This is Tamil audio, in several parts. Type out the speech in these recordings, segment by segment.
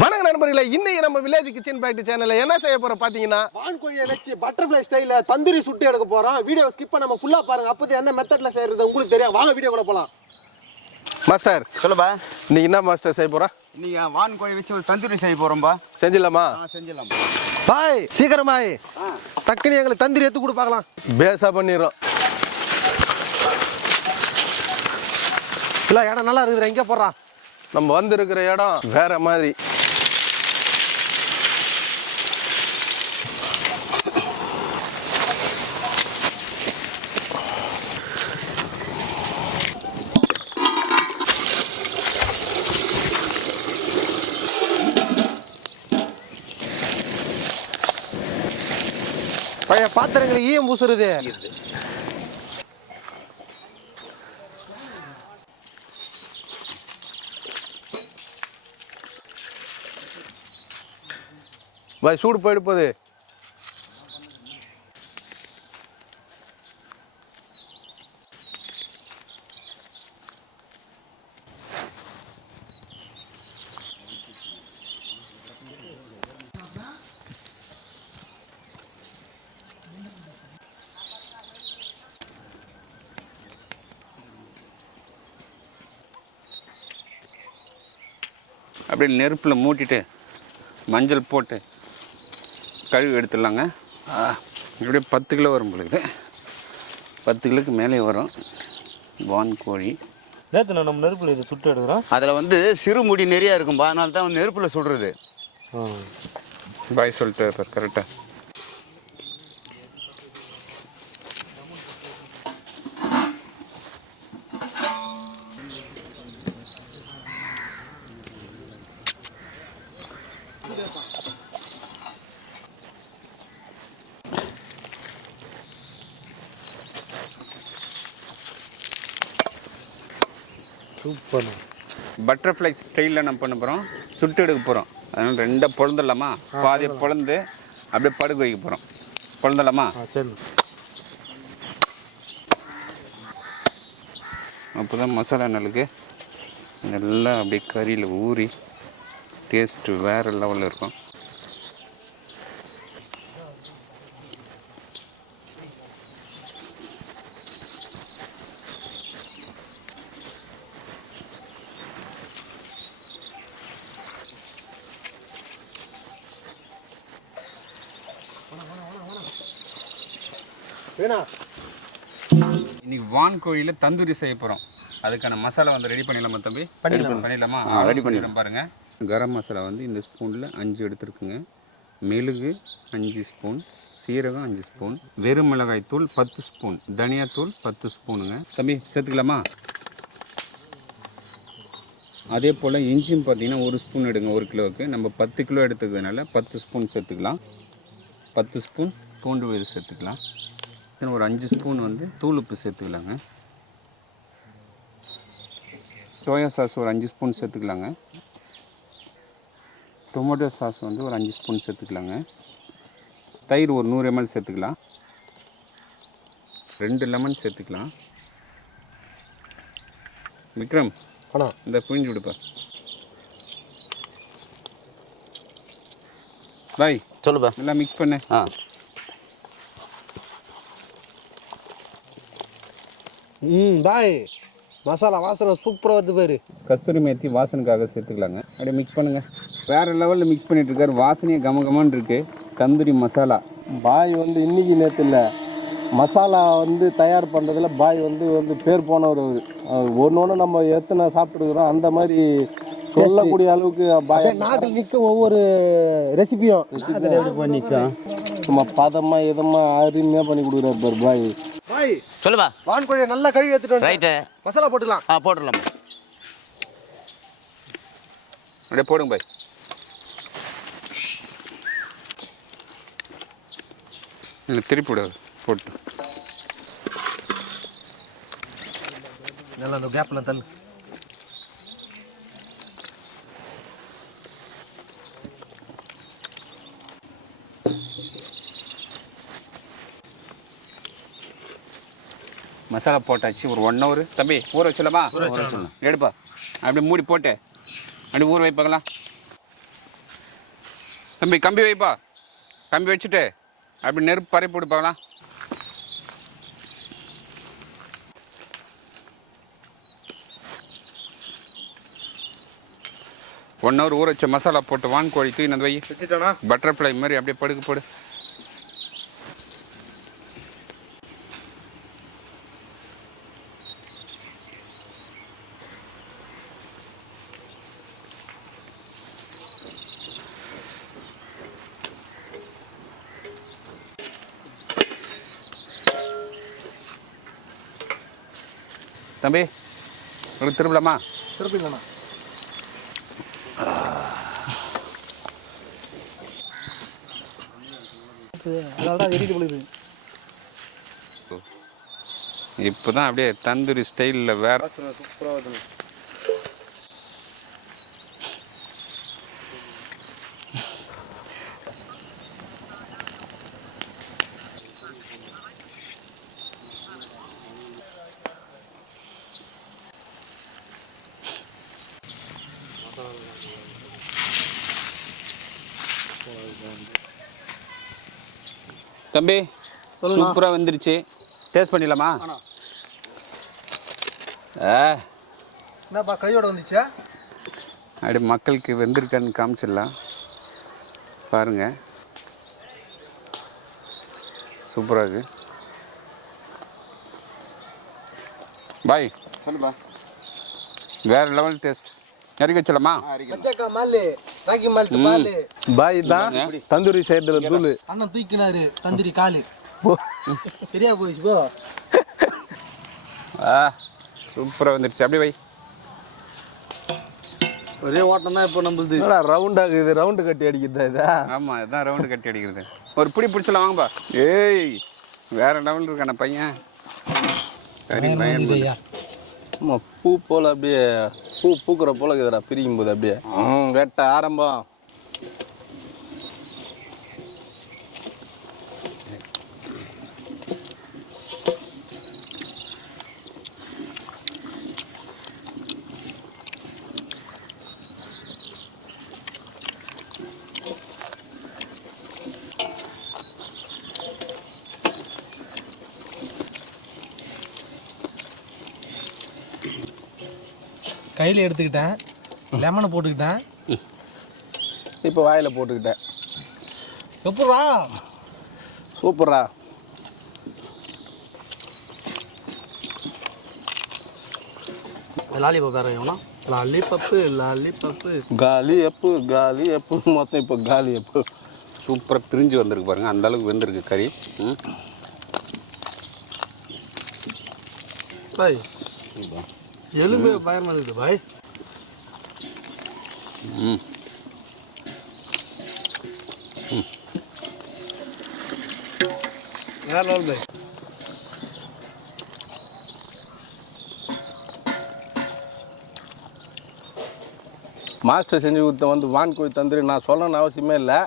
வணக்கம் நண்பர்களே, இன்னைக்கு நம்ம வில்லேஜ் கிச்சன் ஃபேக்டரி சேனல்ல என்ன செய்ய போறோம் பாத்தீங்கன்னா, வான்கோழியை வச்சு பட்டர்ஃப்ளை ஸ்டைல்ல தந்தூரி சுட்டு எடுக்க போறோம். வீடியோ ஸ்கிப் பண்ணாம ஃபுல்லா பாருங்க. அப்போது என்ன மெத்தட்ல செய்யறது உங்களுக்கு தெரியும். வாங்க வீடியோ கூட போலாம். மாஸ்டர் சொல்லுப்பா. இன்னைக்கு என்ன மாஸ்டர் செய்ய போறோம்? இன்னைக்கு வான்கோழி வச்சு ஒரு தந்தூரி செய்ய போறோம்பா. செஞ்சிடலாமா? செஞ்சிடலாம் பாய். சீக்கிரம் பாய். டக்குனு எங்களுக்கு தந்தூரி எடுத்து கொடு பார்க்கலாம். பேஸா பண்ணிடுறோம். இல்லை, இடம் நல்லா இருக்குது. எங்கே போடுறான்? நம்ம வந்திருக்கிற இடம் வேற மாதிரி. பழைய பாத்திரங்களுக்கு ஈயம் பூசுறது. பாய், சூடு போயிட்டு போகுது. அப்படியே நெருப்பில் மூட்டிட்டு மஞ்சள் போட்டு கழுவி எடுத்துடலாங்க. இப்படியே 10 கிலோ வரும் பொழுது 10 கிலோக்கு மேலே வரும் வான்கோழி. நேற்று நம்ம நெருப்பில் இது சுட்டு எடுக்கிறோம். அதில் வந்து சிறு முடி நிறையா இருக்கும்பா, அதனால தான் நெருப்பில் சுடுறது. பாய் சொல்லிட்டு கரெக்டாக. சூப்பர். பட்டர்ஃப்ளை ஸ்டைலில் நம்ம பண்ண போகிறோம், சுட்டு எடுக்க போகிறோம். அதனால் 2 பொழந்துடலாமா? பாதியை பொழந்து அப்படியே படுக்க வைக்க போகிறோம். பொழந்துடலாமா? சரி. அப்போ தான் மசாலா நலுக்கு நல்லா அப்படியே கறியில் ஊறி டேஸ்ட்டு வேறு லெவலில் இருக்கும். இன்னைக்கு வான்கோழியில் தந்தூரி செய்ய போகிறோம். அதுக்கான மசாலா வந்து ரெடி பண்ணிடலாமா தம்பி? பண்ணிடலாமா? ரெடி பண்ணிடலாம். பாருங்கள், கரம் மசாலா வந்து இந்த ஸ்பூனில் 5 எடுத்துருக்குங்க. மெழுகு 5 ஸ்பூன், சீரகம் 5 ஸ்பூன், வெறும் மிளகாய் தூள் 10 ஸ்பூன், தனியாத்தூள் 10 ஸ்பூனுங்க. தம்பி சேர்த்துக்கலாமா? அதே போல் இஞ்சியும் பார்த்தீங்கன்னா 1 ஸ்பூன் எடுங்க. 1 கிலோவுக்கு நம்ம 10 கிலோ எடுத்துக்கிறதுனால 10 ஸ்பூன் சேர்த்துக்கலாம். 10 ஸ்பூன் பூண்டு விழுது சேர்த்துக்கலாம். ஒரு 5 ஸ்பூன் வந்து தூள் உப்பு சேர்த்துக்கலாங்க. சோயா சாஸ் ஒரு 5 ஸ்பூன் சேர்த்துக்கலாங்க. டொமேட்டோ சாஸ் வந்து ஒரு 5 ஸ்பூன் சேர்த்துக்கலாங்க. தயிர் ஒரு 100 ml சேர்த்துக்கலாம். 2 லெமன் சேர்த்துக்கலாம். விக்ரம், இந்த புழிஞ்சு விடுப்பா. பாய் சொல்லுப்பா. நல்லா மிக்ஸ் பண்ணு. பாய், மசாலா வாசனை சூப்பராக வருது பாரு. கஸ்தூரி மேத்தி வாசனைக்காக சேர்த்துக்கலாங்க. அப்படியே மிக்ஸ் பண்ணுங்கள். வேறு லெவலில் மிக்ஸ் பண்ணிட்டு இருக்காரு. வாசனையே கமகமான்னு இருக்குது தந்தூரி மசாலா. பாய் வந்து இன்னைக்கு நேற்று இல்லை, மசாலா வந்து தயார் பண்ணுறதுல பாய் வந்து பேர் போனவர். ஒன்று நம்ம எத்தனை சாப்பிட்டுருக்குறோம் அந்த மாதிரி சொல்லக்கூடிய அளவுக்கு பாய் நாட்டில் நிற்க ஒவ்வொரு ரெசிபியும் நிற்கும். சும்மா பதமாக இதமாக அருமையாக பண்ணி கொடுக்குறாரு பாரு பாய். பாய் சொல்லுப்பா. வான்கோழியை நல்லா கழுவி எடுத்துட்டு ரைட்டு. மசாலா போட்டுக்கலாம். போட்டுடலாம். அப்படியே போடுங்க பாய். இல்லை திருப்பி விடாது போட்டு நல்லா அந்த கேப்பில் தள்ளு. மசாலா போட்டாச்சு. ஒரு 1 hour தம்பி ஊற வச்சலாமா? எடுப்பா. அப்படியே மூடி போட்டு அப்படி ஊற வைப்பாங்களா? தம்பி கம்பி வைப்பா, கம்பி வச்சுட்டு அப்படி நெருப்பு பறி போட்டு பார்க்கலாம். ஒன் ஹவர் ஊற வச்ச மசாலா போட்டு வான்கோழி தூக்கி அந்த வை. வச்சுட்டானா? பட்டர்ஃப்ளை மாதிரி அப்படியே படுக்க போடு. தம்பி உங்களுக்கு திரும்பலாமா? திருப்பிங்கண்ணா. இப்போதான் அப்படியே தந்தூரி ஸ்டைலில் வேற. தம்பி சூப்பராக வந்துருச்சு. டேஸ்ட் பண்ணிடலாமா? என்னப்பா கையோட வந்துச்சா? அப்படி மக்களுக்கு வெந்திருக்கான்னு காமிச்சிடலாம். பாருங்க, சூப்பராக இருக்கு. பாய் சொல்லுப்பா. வேற லெவல் டேஸ்ட். இறக்கி வச்சலாமா? பாய் தான் தந்தூரி செய்யறதுல தூள். அண்ணன் தூக்கினாரு தந்தூரி காலு. சரியா போயிடுச்சு போ. சூப்பராக வந்துருச்சு. அப்படியே வை. ஒரே ஓட்டம் தான் இப்போ நம்மளுது. ரவுண்டாக இது ரவுண்டு கட்டி அடிக்குதா இதா? ஆமாம், இதுதான் ரவுண்டு கட்டி அடிக்கிறது. ஒரு பிடி பிடிச்சலாம் வாங்கப்பா. ஏய் வேற லெவல் இருக்கான பையன். சரி பையன். ஆமாம், பூ போல் அப்படியே பூக்கிற போல இருக்குதுடா பிரிக்கும் போது அப்படியே. வெட்ட ஆரம்பம். கையில் எடுத்துக்கிட்டேன், லெமனை போட்டுக்கிட்டேன், இப்போ வாயில் போட்டுக்கிட்டேன். எப்படா சூப்பரா. லாலிபப் வேற எவனா? லாலிபப்பு காலி எப்பு மொத்தம் இப்போ காலி எப்பு. சூப்பராக பிரிஞ்சு வந்திருக்கு பாருங்க. அந்த அளவுக்கு வெந்திருக்கு கறி. பாய் எலும்பு பயமாக இருக்குது பாய். வேற லெவல் பாய். மாஸ்டர் செஞ்சு கொடுத்த வந்து வான்கோழி தந்தூரி நான் சொல்லணும்னு அவசியமே இல்லை.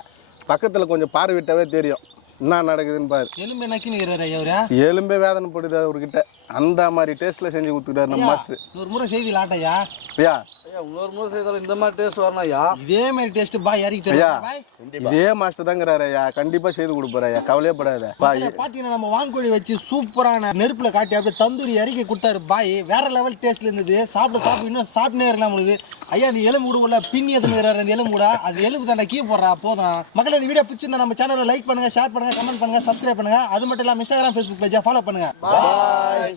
பக்கத்தில் கொஞ்சம் பார்வையிட்டாவே தெரியும் என்ன நடக்குதுன்னு பாரு. எலும்பு நக்கினுக்கிறாரு ஐயா. எலும்பே வேதனைப்படுது அவர்கிட்ட. அந்த மாதிரி டேஸ்ட்டில் செஞ்சு கொடுத்துக்கிறாரு நம்ம மாஸ்டர். ஒரு முறை செய்தி லாட்டையா ஐயா? இன்னொரு முறை செய்தாலும் இந்த மாதிரி டேஸ்ட் வரணும் ஐயா. இதே மாதிரி டேஸ்ட் பாய் இறக்கி ஐயா. பாய். இதே மாஸ்டர் தாங்கிறாரு ஐயா. கண்டிப்பாக செய்து கொடுப்பாரு ஐயா, கவலையப்படாத பாய். பார்த்தீங்கன்னா நம்ம வான்கோழி வச்சு சூப்பரான நெருப்பில் காட்டி அப்படியே தந்தூரி இறக்கி கொடுத்தாரு பாய். வேற லெவல் டேஸ்ட்ல இருந்தது. சாப்பிட இன்னும் சாப்பிட்டே இருக்கலாம் உங்களுக்கு. ஐயா அந்த எலும்பு கூட பின்னி எதுங்கிறாரு. அந்த எலும்பு கூட அது எலும்பு தாண்டா கீ போடுறா போதும். மக்கள் இந்த வீடியோ பிடிச்சிருந்தா நம்ம சேனலை லைக் பண்ணுங்க, ஷேர் பண்ணுங்க, கமெண்ட் பண்ணுங்க, சப்ஸ்கிரைப் பண்ணுங்க. அது மட்டும் இல்லாமல் இன்ஸ்டாகிராம், ஃபேஸ்புக் பேஜை ஃபாலோ பண்ணுங்க. பாய்.